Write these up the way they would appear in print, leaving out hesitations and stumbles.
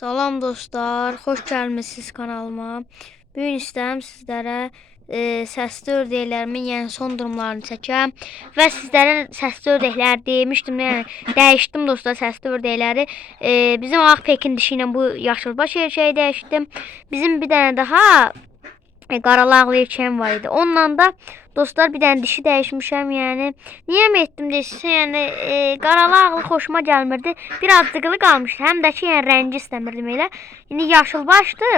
Salam dostlar, xoş gəlmisiniz kanalıma. Bu gün istəyirəm sizlərə səsli ördəklərimin yəni son durumlarını çəkəm və sizlərə səsli ördəklər demişdim, yəni dəyişdim dostlar səsli ördəkləri. Bizim ağ Pekin dişi ilə bu yaşılbaş erkəyi dəyişdim. Bizim bir dənə daha qaralaqlı erkəyim var idi. Onunla da dostlar bir dənə dişi dəyişmişəm, yəni niyə etdim desə, yəni qaralaqlı xoşuma gəlmirdi. Biraz cıqılı qalmışdı. Həm də ki, yəni rəngi istəmirdim elə. İndi yaşılbaşdı.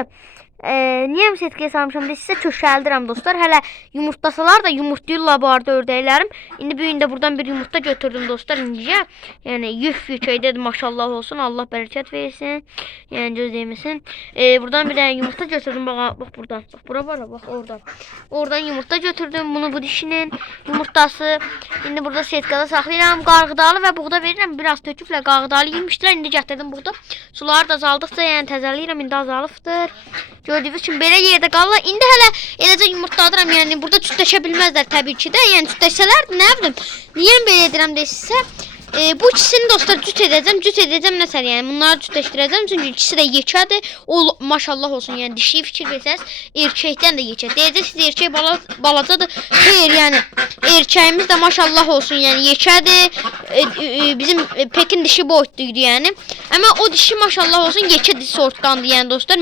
Niyə setkəyə salmışam desə, köşəldirəm dostlar. Hələ yumurtlasalar da yumurtlayırlar bu arada ördəklərim. İndi bu gün də buradan bir yumurta götürdüm dostlar indicə. Yəni yüf yükəydə maşallah olsun. Allah bərəkət versin. Yəni göz yemesin. Buradan bir dənə yumurta götürdüm. Bax buradan. Bax bura var, bax oradan. Oradan yumurta götürdüm. Bunu bu dişinin yumurtası. İndi burada setkada saxlayıram. Qarğıdalı və buğda verirəm. Biraz töküblə qarğıdalı yemişdilər. İndi gətirdim buğda. Suları da azaldıqca yəni təzələyirəm. İndi azalıbdır. Gördüyünüz kimi belə yerdə qalırlar. İndi hələ eləcə yumurtladıram. Yəni burada cütləşə bilməzlər təbii ki də. Yəni cütləşsələr nə bilim. Niyə belə edirəm desə, bu ikisini dostlar cüt edəcəm nəsə, yəni bunları cütləşdirəcəm çünki ikisi də yekədir. O maşallah olsun, yəni dişi fikir versəz, erkəkdən də yekə. Deyəcəksiniz erkək balacadır. Xeyr, yəni erkəyimiz də maşallah olsun, yəni yekədir. Bizim Pekin dişi boyutludur yəni. Amma o dişi maşallah olsun yekə sortdandır yəni dostlar.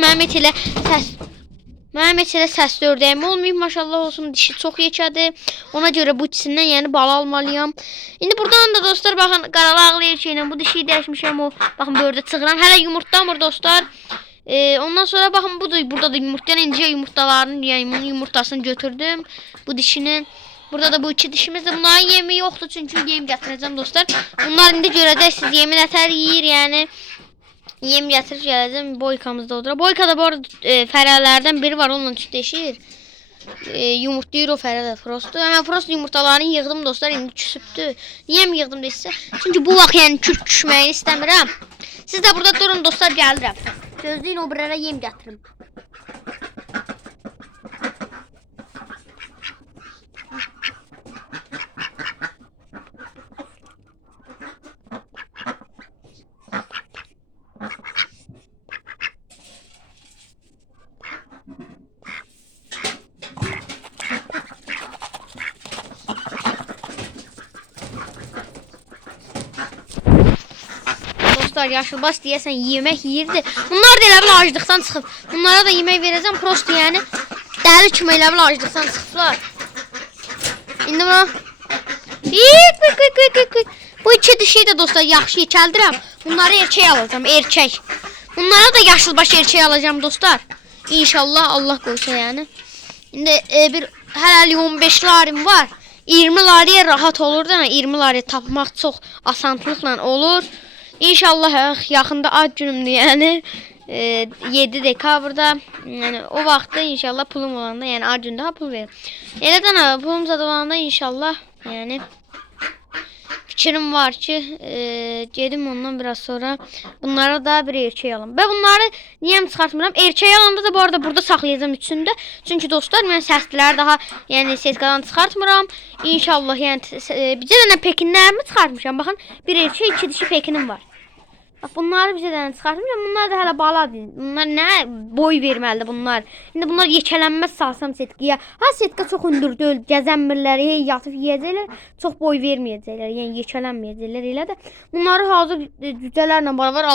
Mənim heç elə səsli ördəyim olmayıb, maşallah olsun, dişi çox yekədir. Ona görə bu ikisindən yəni bala almalıyam. İndi buradan da dostlar baxın, qaralaqlı erkəklə bu dişiyi dəyişmişəm, o baxın burada çıxıram. Hələ yumurtlamır dostlar. Ondan sonra baxın burada da yumurtlayan incə yumurtalarını, yəni yumurtasını götürdüm bu dişinin. Burada da bu iki dişimiz de, bunların yemi yoxdur çünki yem gətirəcəm dostlar. Bunlar indi görəcəksiniz, yemi nətər yeyir, yəni yem gətirib gələcəm, boykamızda odur. Boykada bu arada fərələrdən biri var, onunla tütləşir. Yumurtlayır o fərədə Frost'u. Həmən Frost yumurtalarını yığdım dostlar, indi küsübdür. Niyə mi yığdım desə? Çünki bu vaxt yəni kürk düşməyini istəmirəm. Siz də burada durun dostlar, gəlirəm. Gözləyin, o birərə yem gətirim. Yaşılbaş deyəsən yemək yeyirdi. Bunlar da elə bil aclıqdan çıxıb. Bunlara da yemək verəcəm. Prosto yəni dəli kimi elə bil aclıqdan çıxıblar. İndi bu iki dişiyi də dostlar yaxşı yekəldirəm. Bunları erkək alacağım, erkək. Bunlara da yaşılbaş erkək alacağım dostlar. İnşallah Allah qoysa yəni. İndi hələ 15 larim var. 20 lariyə rahat olur da, 20 lariyə tapmaq çox asanlıqla olur. İnşallah yaxında ad günümdür, yəni 7 dekabrda, yəni o vaxtda inşallah pulum olanda, yəni ad gündə pul verir. Elədən pulum zad olanda inşallah, yəni fikrim var ki, gedim ondan biraz sonra bunlara da bir erkək alım. Və bunları niyə çıxartmıram? Erkək alanda da bu arada burada saxlayacağım üçündə. Çünki dostlar, mən səsliləri daha yəni setkadan çıxartmıram. İnşallah yəni bizə dənə pekinlərimi çıxartmışam. Baxın, bir erkək, iki dişi pekinim var. Bax, bunları bizə dənə çıxartmışam. Bunlar da hələ baladır. Bunlar nə boy verməlidir bunlar. İndi bunlar yekələnməz salsam setkaya. Ha, setka çox hündürdür, gəzənmirlər, yatıb yeyəcəklər. Çox boy verməyəcəklər, yəni yekələnməyəcəklər elə də. Bunları hazır cücələrlə beraber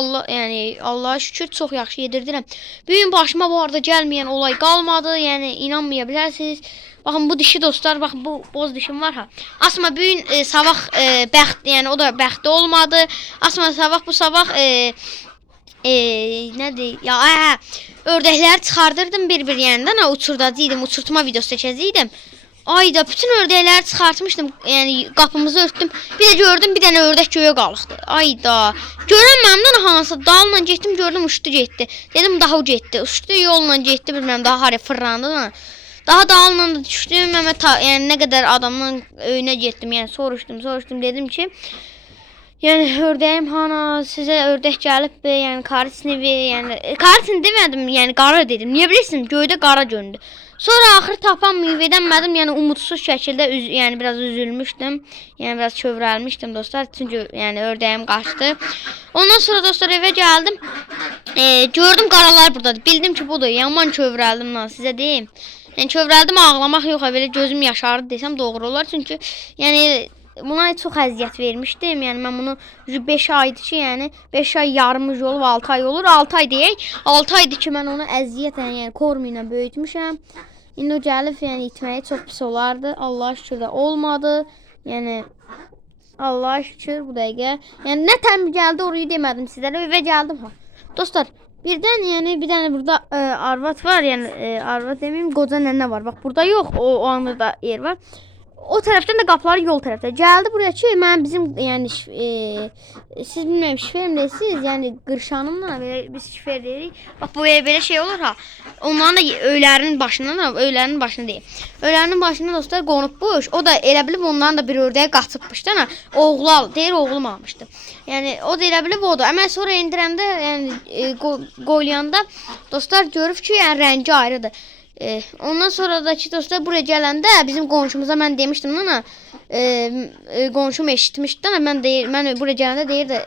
Allah'a şükür çox yaxşı yedirdirəm. Bugün başıma bu arada gəlməyən olay qalmadı. Yəni inanmaya bilərsiniz. Baxın bu dişi dostlar, baxın bu boz dişim var ha. Asma bugün sabah bəxt, yəni o da bəxti olmadı. Asma bu sabah nədir? Ya ördəkləri çıxardırdım bir-bir yəndən, uçurdacıydım, uçurtma videosu çəkəcəydim. Ayda bütün ördəkləri çıxartmışdım, yəni qapımızı örtdüm. Bir də gördüm bir dənə ördək göyə qalıqdı. Ayda. Görənməmdən hansı dalla getdim, gördüm uçdu getdi. Dedim daha o getdi. Uçdu yolla getdi, bilmirəm daha haraya fırlandı. Daha dağla düşdüm, yəni nə qədər adamdan öyünə getdim, yəni soruşdum, dedim ki, Yani ördəyim hana, sizə ördək gəlib, yəni karisnevi, yəni karisni demədim, yəni qara dedim. Niyə bilirsin? Göydə qara göndü. Sonra axır tapanmayıb edəmədim, yəni umudsuz şəkildə yəni biraz üzülmüşdüm. Yəni biraz kövrəlmişdim dostlar. Çünki yəni ördəyim qaçdı. Ondan sonra dostlar evə gəldim. Gördüm qaralar burdadır. Bildim ki, budur. Yaman kövrəldim lan, sizə deyim. Yəni kövrəldim, ağlamaq yox, belə gözüm yaşardı desəm doğru olar. Çünki yəni buna çox əziyyət vermişdim. Yəni mən bunu 5 aydır ki, yəni 5 ay yarımı olub 6 ay olur. 6 ay deyək. 6 aydır ki, mən onu əziyyətlə, yəni kormu ilə böyütmüşəm. İndi o gəlib, yəni itməyi çox pis olardı. Allah'a şükür də olmadı. Yəni Allah'a şükür bu dəqiqə. Yəni nə təm gəldi orayı demədim sizlərə. Evə gəldim ha. Dostlar, birdən yəni bir dənə burada arvad var. Yəni arvad deməyim, qoca nənə var. Bax burada yox, o anda da yer var. O tərəfdən də qapıları yol tərəfdə. Gəldi buraya ki, mən bizim yəni siz bilmirəm şifrəm deyirsiz, yəni qırşanımla belə biz şifr deyirik. Bax bu belə şey olur ha. Onların da öylərinin başından da, öylərinin başına deyil. Öylərinin başına dostlar qonubmuş. O da elə bilib ondan da bir ördəyə qaçıbmış da, oğlu al, deyir oğlum almışdı. Yəni o da elə bilib odur. Amma sonra endirəndə, yəni qoyulanda dostlar görüb ki, yəni rəngi ayrıdır. Ondan sonra da ki dostlar buraya gələndə bizim qonşumuza mən demişdim ana, qonşum eşitmişdi ana, mən buraya gələndə deyirdi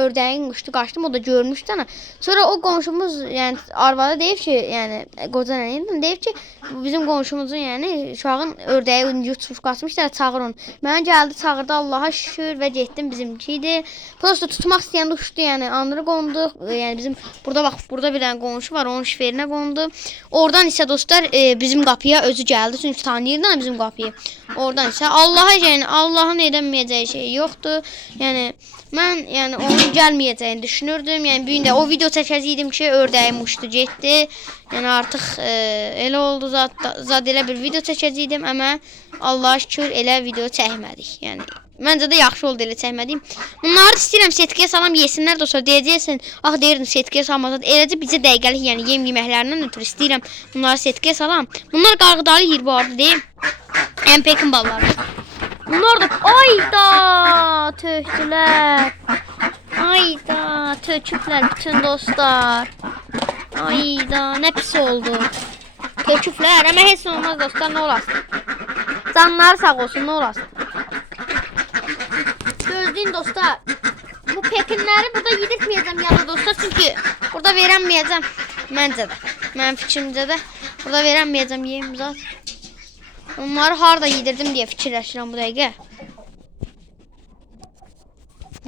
ördəyin uçdu qaçdım, o da görmüşdü ana. Sonra o qonşumuz yəni arvadı deyir ki, yəni qoca nənə deyir ki, bizim qonşumuzun yəni uşağın ördəyi yutmuş qaçmışdı, çağır onu. Mən gəldi çağırdı, Allah'a şükür və getdim bizimki idi. Prosta tutmaq istəyəndə uçdu, yəni anırı qonduq. Yəni bizim burada bax burada bir dənə qonşu var, onun şiferinə qondu. Oradan isə dostlar bizim qapıya özü gəldi. Çünki tanıyırdı bizim qapıyı. Oradan isə Allah'a yəni Allahın edəməyəcəyi şey yoxdur. Yəni mən yəni onun gəlməyəcəyini düşünürdüm. Yəni bu gün də o video çəkəcəydim ki, ördəyim uçdu getdi. Yəni artıq elə oldu zat elə bir video çəkəcəydim, amma Allah'a şükür elə video çəkmədik. Yəni məncə də yaxşı oldu elə çəkmədiyim. Bunları istəyirəm setkiyə salam yesinlər dostlar. Deyəcəksən, ah deyirdim setkiyə salmasın. Eləcə bizə dəqiqəlik, yəni yem yeməklərindən ötürü istəyirəm bunları setkiyə salam. Bunlar qarğıdalı yer bu arada deyim. Ən pekin balları. Bunlar da ayda tökdülər. Ayda töküblər bütün dostlar. Ayda nə pis oldu. Töküblər, amma heç nə olmaz dostlar, nə olasın. Canları sağ olsun, nə olasın. Gözləyin dostlar. Bu pekinləri burada yedirtməyəcəm yana dostlar. Çünki burada verəməyəcəm. Məncə də. Mənim fikrimcə də. Burada verəməyəcəm yem zat. Onları harda yedirdim deyə fikirləşirəm bu dəqiqə.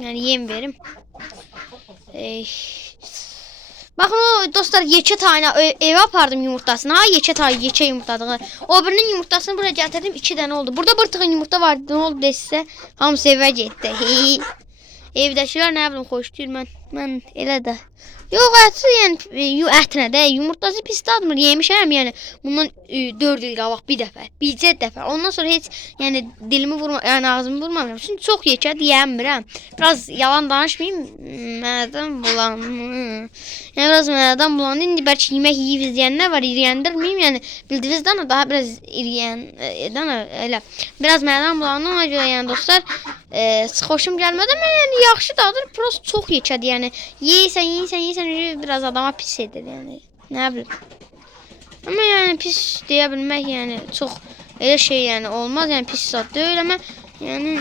Yəni yem verim. Baxın o dostlar yekə tayına evə apardım yumurtasını. Ha yekə tay yekə yumurtladığı. O birinin yumurtasını buraya gətirdim 2 dənə oldu. Burada bir tığın yumurta vardı. Nə oldu desə hamısı evə getdi. Evdəkilər nə bilim xoşlayır mən elə də. Yox əti yəni ətinə də yumurtası pis dadmır. Yemişəm yəni bundan 4 il qabaq bir dəfə, bircə dəfə. Ondan sonra heç yəni dilimi yəni ağzımı vurmamışam. Çünki çox yekədir yeyəmirəm. Biraz yalan danışmayım. Mədən bulandı. Yəni biraz mədən bulandı. İndi bəlkə yemək yeyib izləyənlər var, iriyəndirməyim. Yəni bildiyinizdən daha biraz iriyəndən elə biraz mədən bulandı. Ona görə yəni dostlar xoşum gəlmədi, amma yəni yaxşı dadır. Prosta çox yekədir. Yəni yeyirsən biraz adama pis edir yəni. Nə bilim. Amma yəni pis deyə bilmək yəni çox elə şey yəni olmaz. Yəni pis zad deyil amma yəni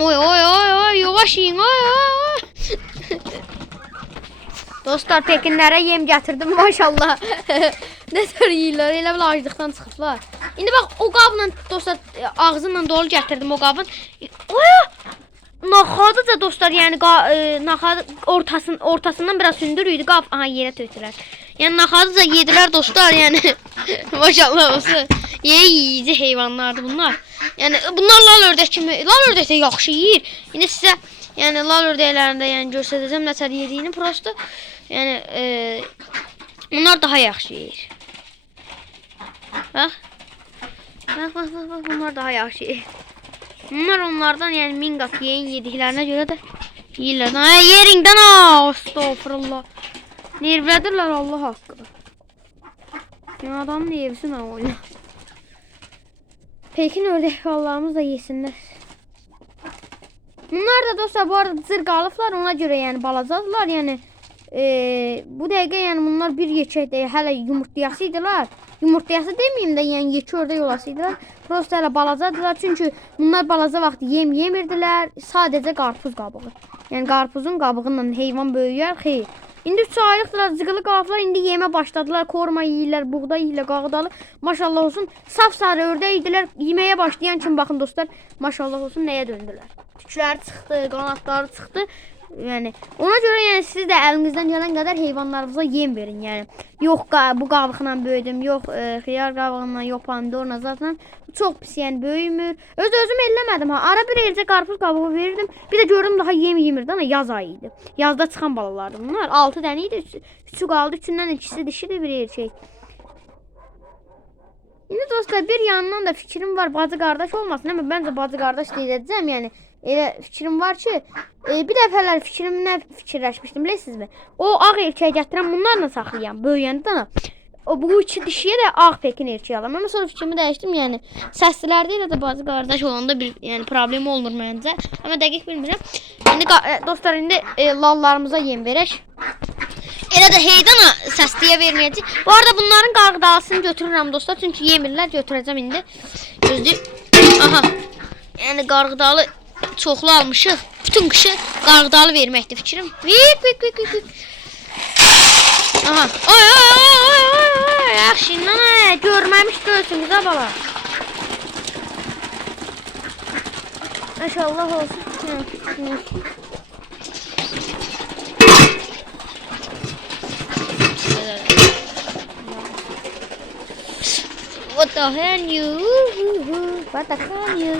oy yavaş yiyin. Oy. Dostlar pekinlərə yem gətirdim maşallah. Nə tər yeyirlər, elə bil aclıqdan çıxıblar. İndi bax o qabla dostlar ağzımla dolu gətirdim o qabın. Oy! Naxadıca dostlar yəni naxadı ortasından biraz hündür idi qab. Aha yerə tökdülər. Yəni naxadıca yedilər dostlar yəni. Maşallah olsun. Yeyici heyvanlardır bunlar. Yəni bunlar lal ördək kimi. Lal ördək də yaxşı yeyir. İndi sizə yəni lal ördəklərində yəni göstərəcəm nətər yediyini prosta. Yəni bunlar daha yaxşı yeyir. Bax. Bax bunlar daha yaxşı yeyir. Bunlar onlardan yəni 1000 qat yediklərinə görə də yeyirlər. Ay yerindən astagfirullah. Nervlədirlər Allah haqqı. Yəni adamın evisi mən oyna. Pekin ördək ballarımız da yesinlər. Bunlar da dostlar bu arada zırqalıblar, ona görə yəni balacadılar. Yəni bu dəqiqə yəni bunlar bir yekəkdə hələ yumurtlayasıydılar. Yumurtlayası deməyim də, yəni yekə ördək olasıydılar. Prosta hələ balacadılar. Çünki bunlar balaca vaxtı yem yemirdilər. Sadəcə qarpız qabığı. Yəni qarpızın qabığıyla heyvan böyüyər. Xeyr. İndi 3 aylıqdılar, zıqılı qalıblar. İndi yemə başladılar. Korma yeyirlər, buğday yeyirlər, qağdalı. Maşallah olsun. Saf sarı ördək idilər. Yeməyə başlayan kimi baxın dostlar. Maşallah olsun nəyə döndülər. Tükləri çıxdı, qanatları çıxdı. Yəni ona görə yəni siz də əlinizdən gələn qədər heyvanlarınıza yem verin. Yəni yox bu qabıqla böyüdüm, yox xiyar qabığından, yox pomidorla zaten çox pis yəni böyümür. Özüm eləmədim ha. Ara bir elcə qarpız qabığı verirdim. Bir də gördüm daha yem yemirdi ama yaz ayı idi. Yazda çıxan balalardı bunlar. 6 dənə idi. 3'ü qaldı. 3'ündən ikisi dişidir, biri erkək. İndi dostlar bir yandan da fikrim var, bacı qardaş olmasın ama məncə bacı qardaş deyəcəm. Yəni elə fikrim var ki, bir dəfələr fikrimlə fikirləşmişdim, bilirsinizmi? O ağ erkək gətirəm, bunlarla saxlayam, böyüyəndə bu iki dişiyə də ağ pekin erkək alam. Amma sonra fikrimi dəyişdim, yəni səslilərdə ilə də bacı qardaş olanda bir yəni problem olmur məncə. Amma dəqiq bilmirəm. İndi dostlar indi lallarımıza yem verək. Elə də heydana səsliyə verməyəcək. Bu arada bunların qarğıdalısını götürürəm dostlar, çünki yemirlər, götürəcəm indi. Gözləyib. Aha. Yəni qarğıdalı çoxlu almışıq. Bütün qışı qarğıdalı verməkdir fikrim. Vik. Aha. Ay. Yaxşı, görməmiş görsünüz ha bala. Maşallah olsun. What the hell you? What the hell you?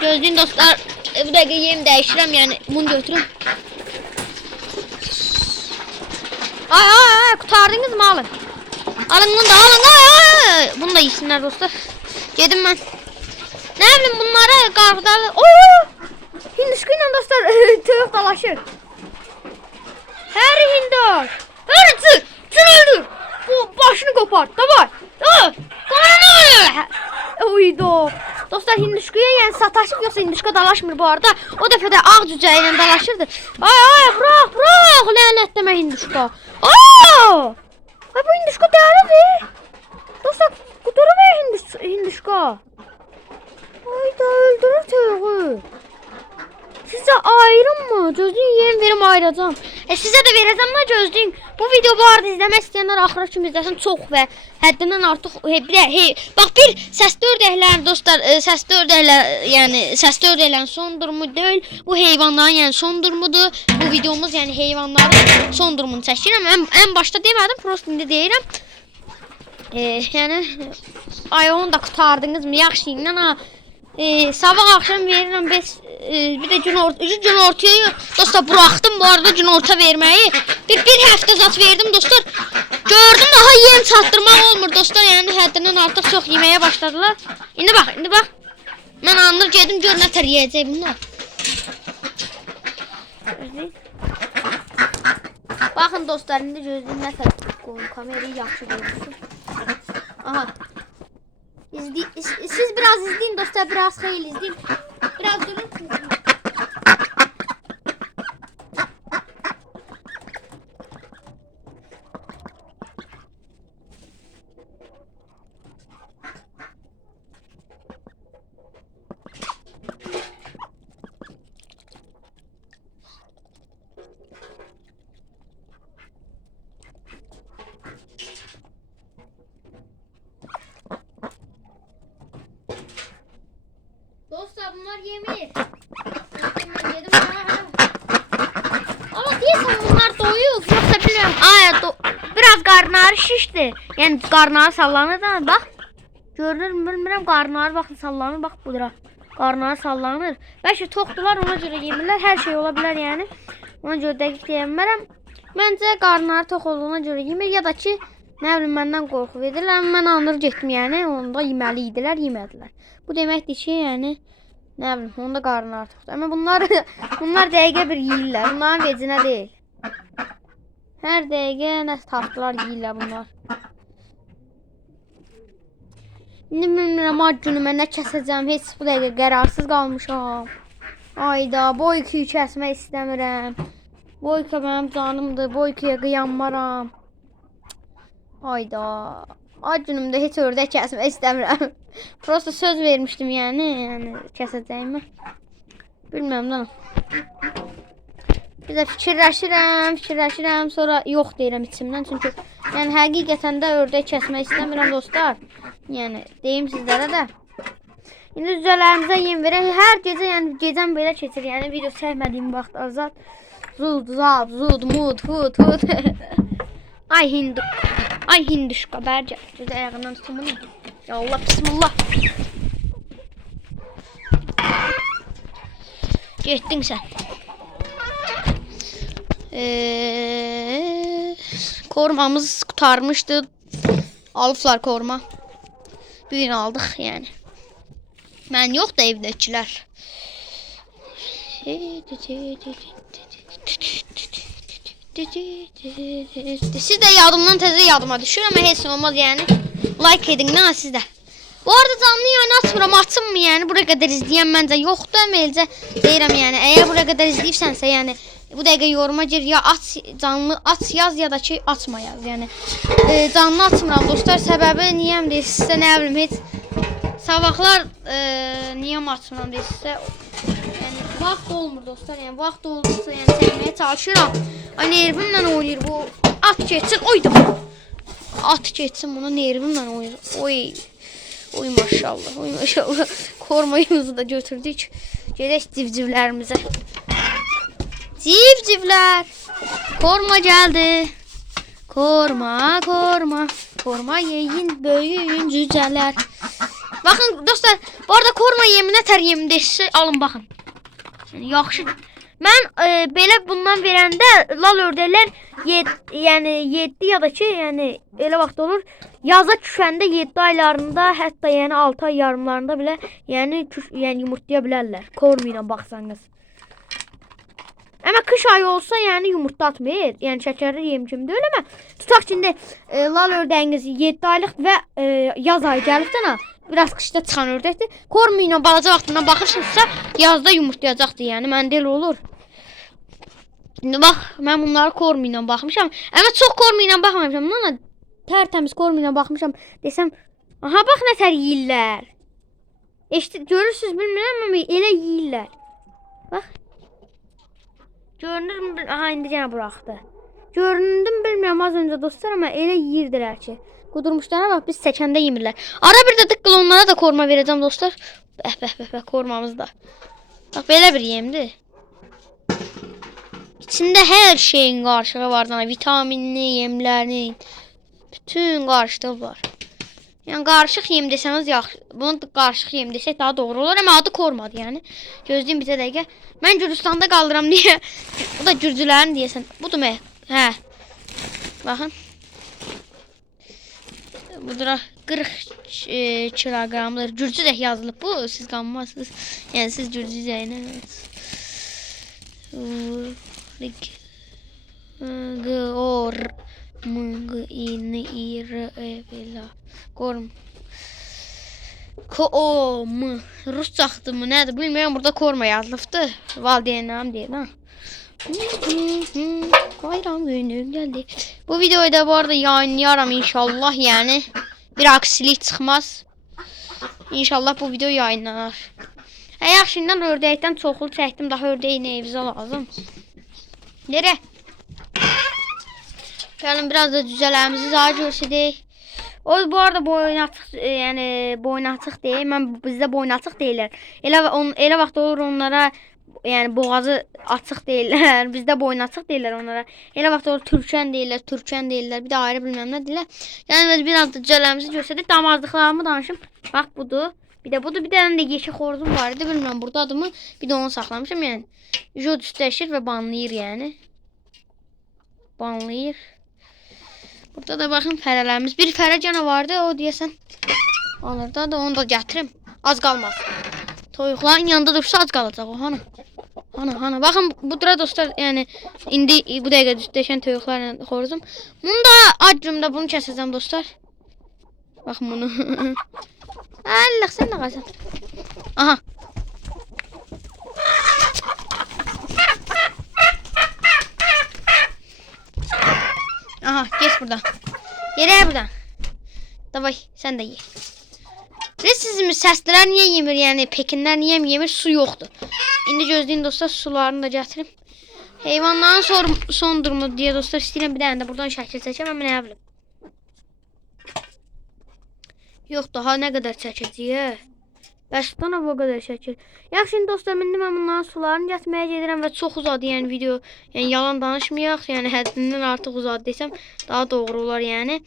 Gözləyin dostlar, bu dəqiqə yem dəyişirəm, yəni bunu götürüm. Ay, qutardınız mı? Alın. Alın bunu da alın. Ay. Bunu da yesinlər dostlar. Gedim mən. Nə bilim bunları qarğıdalı. Hinduşku ilə dostlar tövük dalaşır. Hər hindoş. Hər öldür. Bu başını kopart. Davay. Kanını. Uydu. Dostlar hinduşkuya yəni sataşıb, yoxsa hinduşka dalaşmır bu arada. O dəfə də ağ cücə ilə dalaşırdı. Ay, bırak, lənətləmə hinduşka. Ay bu hinduşka dəlidir. Dostlar qudurma hinduşka. Ay da öldürür tövüğü. Sizə ayırım mı? Gözləyin, yem verim ayıracağım. Sizə də verəcəm da gözləyin. Bu video bu arada izləmək istəyənlər axıra kimi izləsin. Çox və həddindən artıq bax bir səsli ördəklər dostlar, səsli ördəklər, yəni səsli ördəklərin son durumu deyil. Bu heyvanların yəni son durumudur. Bu videomuz yəni heyvanların son durumunu çəkirəm. Ən başda demədim, prosta indi deyirəm. Yəni ayağını da qutardınız mı? Yaxşı ilə sabah akşam verirəm bir də gün ortaya dostlar buraxdım bu arada gün orta verməyi. Bir həftə zat verdim dostlar. Gördüm daha yem çatdırmaq olmur dostlar. Yəni həddindən artıq çox yeməyə başladılar. İndi bax. Mən andır gedim gör nə tər yeyəcək bunlar. Baxın dostlar, indi gözləyim nə tər qoyun, kamerayı yaxşı görürsün. Aha. Siz biraz izleyin dostlar, biraz xeyli izleyin. Biraz durun. Dostlar bunlar yemir. Yedim ama diyesen bunlar doyuyor. Yoksa bilmiyorum. Biraz karnları şişti. Yani karnları sallanır da bak. Görünür mü bilmirəm, qarnları baxın sallanır, bax budura. Qarnları sallanır. Bəlkə toxdular, ona görə yemirlər. Hər şey ola bilər yəni. Ona görə dəqiq deyəmərəm. Məncə qarnları tox olduğuna görə yemir ya da ki, nə bilim məndən qorxu verirlər. Mən anır getdim yəni, onu da yeməli idilər, yemədilər. Bu deməkdir ki, yəni nə bilim, onda qarnları toxdur. Amma bunlar dəqiqə bir yeyirlər. Bunların vecinə deyil. Hər dəqiqə nə tapdılar yeyirlər bunlar. İndi bilmirəm ad günümə nə kəsəcəm. Heç bu dəqiqə qərarsız qalmışam. Ayda Boykuyu kəsmək istəmirəm. Boyka mənim canımdır. Boykuya qıyanmaram. Ayda. Ad günümdə heç ördək kəsmək istəmirəm. Prosta söz vermişdim yəni kəsəcəyimə. Bilmirəm lan. Bir də fikirləşirəm, sonra yox deyirəm içimdən. Çünki yəni həqiqətən də ördək kəsmək istəmirəm dostlar. Yəni deyim sizlərə də. İndi cücələrimizə yem verək. Hər gecə yəni gecəm belə keçir. Yəni video çəkmədiyim vaxt azad. Zud, mud, hud. Ay hinduşka bərcə. Cücə ayağından tutun bunu. Ya Allah, bismillah. Getdin sən. Kormamız kurtarmıştı. Alıblar korma. Bugün aldıq yəni. Mən yox da evdəkilər. Siz də yadımdan təzə yadıma düşür, amma heç olmaz yəni. Like edin nə siz də. Bu arada canlı yayın açmıram, açım mı yəni? Buraya qədər izləyən məncə yoxdur, amma eləcə deyirəm yəni. Əgər buraya qədər izləyirsənsə yəni bu dəqiqə yoruma gir, ya aç, canlı aç yaz ya da ki açma yaz yəni. Canlı açmıram dostlar, səbəbi niyəm deyir sizə nə bilim heç sabahlar niyəm açmıram deyir sizə. Yəni vaxt olmur dostlar, yəni vaxt olursa yəni çəkməyə çalışıram. Ay nervimlə oynayır bu. At keçsin, oydu. At keçsin bunu nervimlə oynayır. Oy maşallah. Kormayımızı da götürdük. Gedək civcivlərimizə. Civcivlər. Korma gəldi. Korma. Korma yeyin, böyüyün cücələr. Baxın dostlar, bu arada korma yeminə tər yemin desə alın baxın. Yəni yaxşı. Mən belə bundan verəndə lal ördəklər yəni 7 ya da ki, yəni elə vaxt olur. Yaza düşəndə 7 aylarında, hətta yəni 6 ay yarımlarında belə yəni yumurtlaya bilərlər. Korma ilə baxsanız. Amma kış ayı olsa yəni yumurtlatmır. Yəni şəkərli yem kimi deyil amma tutaq ki, lal ördəyiniz 7 aylıq və yaz ayı gəlibdən biraz qışda çıxan ördəkdir. Korma ilə balaca vaxtından baxırsınızsa yazda yumurtlayacaqdır. Yəni məndə elə olur. İndi bax, mən bunları korma ilə baxmışam. Amma çox korma ilə baxmamışam. Amma tərtəmiz korma ilə baxmışam desəm, aha bax nətər yeyirlər. Görürsünüz bilmirəm amma elə yeyirlər. Bax. Görünür, aha indi yenə buraxdı. Göründüm bilmirəm az öncə dostlar, amma elə yeyirdilər ki. Qudurmuşlara bax, biz çəkəndə yemirlər. Ara bir də dıqqıl onlara da korma verəcəm dostlar. Bəh, kormamız da. Bax, belə bir yemdir. İçində hər şeyin qarışığı var. Vitaminli, yemlərin. Bütün qarışığı var. Yəni, qarışıq yem desəniz yaxşı. Bunu qarışıq yem desək daha doğru olur. Amma adı kormadır yəni. Gözləyim bir dəqiqə. Mən Gürcüstanda qalıram deyə. Bu da Gürcülərin deyəsən. Budur mə? Hə. Baxın. Budura 40 kilogramdır. Gürcü də yazılıb bu. Siz qanmazsınız. Yəni siz Gürcü deyinə. Rusçaxdır mı nədir bilmirəm. Burada korma yazılıbdır. Valideynlərim deyir ha. Bayram günü geldi. Bu videoyu da bu arada yayınlayaram inşallah yani. Bir aksilik çıxmaz. İnşallah bu video yayınlanar. Yaxşından ördəkdən çoxlu çəkdim. Daha ördəyin evizə lazım. Nerə? Gəlin biraz da cücələrimizi daha görsədək. O bu arada boynaçıq yəni boynaçıq deyil. Bizdə boynaçıq deyirlər. Elə vaxt olur onlara yəni boğazı açıq deyirlər. Bizdə boynaçıq deyirlər onlara. Elə vaxt olur türkən deyirlər. Bir də ayrı bilməm nə deyirlər. Yəni biraz da cücələrimizi görsədək. Damazlıqlarımı danışım. Bax budur. Bir də budur. Bir dənə də yeşil xoruzum var idi. Bilmirəm burada adımı. Bir də onu saxlamışam yəni. Jod üstləşir və banlayır yəni. Banlayır. Burada da baxın fərələrimiz. Bir fərə cana vardı. O deyəsən alırdı da onu da gətirim. Az qalmaz. Toyuqların yanında dursa az qalacaq o. Hana. Baxın budura dostlar yəni indi bu dəqiqə üstləşən toyuqlarla xoruzum. Bunu da acımda bunu kəsəcəm dostlar. Baxın bunu. Allah sən nə qalsan. Aha. Aha, geç buradan. Yere buradan. Davay, sen de ye. Sizin səslər niyə yemir? Yəni pekinlər niyə yemir? Su yoxdur. İndi gözləyin dostlar, sularını da gətirim. Heyvanların son durumu deyə dostlar istəyirəm bir dənə də buradan şəkil çəkəm, amma nə bilim. Yox, daha nə qədər çəkəcəyik? Bəs bana bu qədər şəkil. Yaxşı dostlar, indi mən bunların sularını gətirməyə gedirəm və çox uzadı yəni video. Yəni yalan danışmayaq, yəni həddindən artıq uzadı desəm daha doğru olar yəni.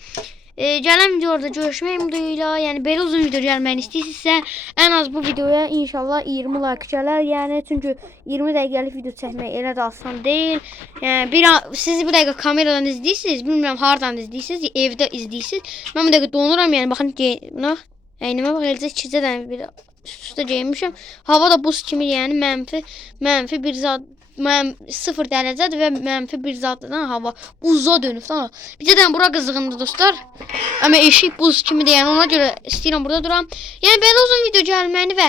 Gələn videoda görüşmək ümidiylə, yəni belə uzun video gəlməyini istəyirsinizsə, ən az bu videoya inşallah 20 like gələr. Yəni çünki 20 dəqiqəlik video çəkmək elə də asan deyil. Yəni siz bu dəqiqə kameradan izləyirsiniz, bilmirəm hardan izləyirsiniz, evdə izləyirsiniz. Mən bu dəqiqə donuram, yəni baxın bax, əynimə bax, eləcə ikicə dənə bir üstə geyinmişəm. Hava da buz kimi, yəni mənfi bir zad. 0 dərəcədir və -1 zaddan hava buza dönüb. Bir də bura qızğındır dostlar. Amma eşik buz kimidir, yəni ona görə istəyirəm burada duram. Yəni belə uzun video gəlməni və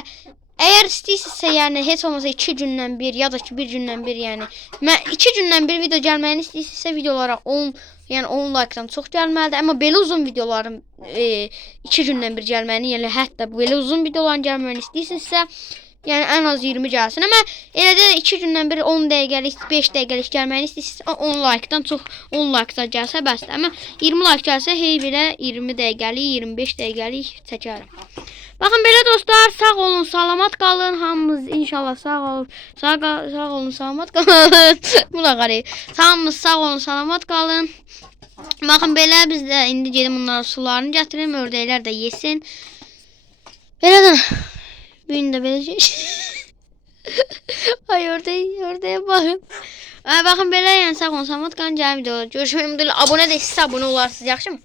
əgər istəyirsinizsə, yəni heç olmasa 2 gündən bir ya da ki 1 gündən bir, yəni 2 gündən bir video gəlməyini istəyirsinizsə videolara 10 like-dan çox gəlməlidir. Amma belə uzun videoların 2 gündən bir gəlməyini, yəni hətta belə uzun videoların gəlməyini istəyirsinizsə, yəni ən az 20 gəlsin. Amma elə də 2 gündən bir 10 dəqiqəlik, 5 dəqiqəlik gəlməyini istəyirsinizsə 10 like-dan çox 10 like-da gəlsə bəsdir. Amma 20 like gəlsə hey belə 20 dəqiqəlik, 25 dəqiqəlik çəkərəm. Baxın belə dostlar, sağ olun, salamat qalın. Hamımız inşallah sağ olun, salamat qalın. Buna qarayı. Hamımız sağ olun, salamat qalın. Baxın belə biz də indi gedim bunların sularını gətirim, ördəklər də yesin. Belə də bugün də beləcək. Ay ördəyə baxın. Baxın belə, yəni sağ olun, salamat qalın. Gəlin videoda görüşmək ümidiylə. Abunə də sizə abunə olarsınız, yaxşı mı?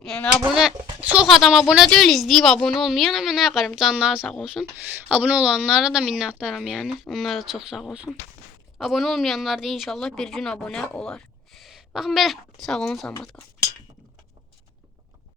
Yəni abunə, çox adam abunə deyil, izləyib abunə olmayan, amma nə qarım, canları sağ olsun. Abunə olanlara da minnətdaram yəni. Onlar da çox sağ olsun. Abunə olmayanlar da inşallah bir gün abunə olar. Baxın belə, sağ olun, salamat qalın.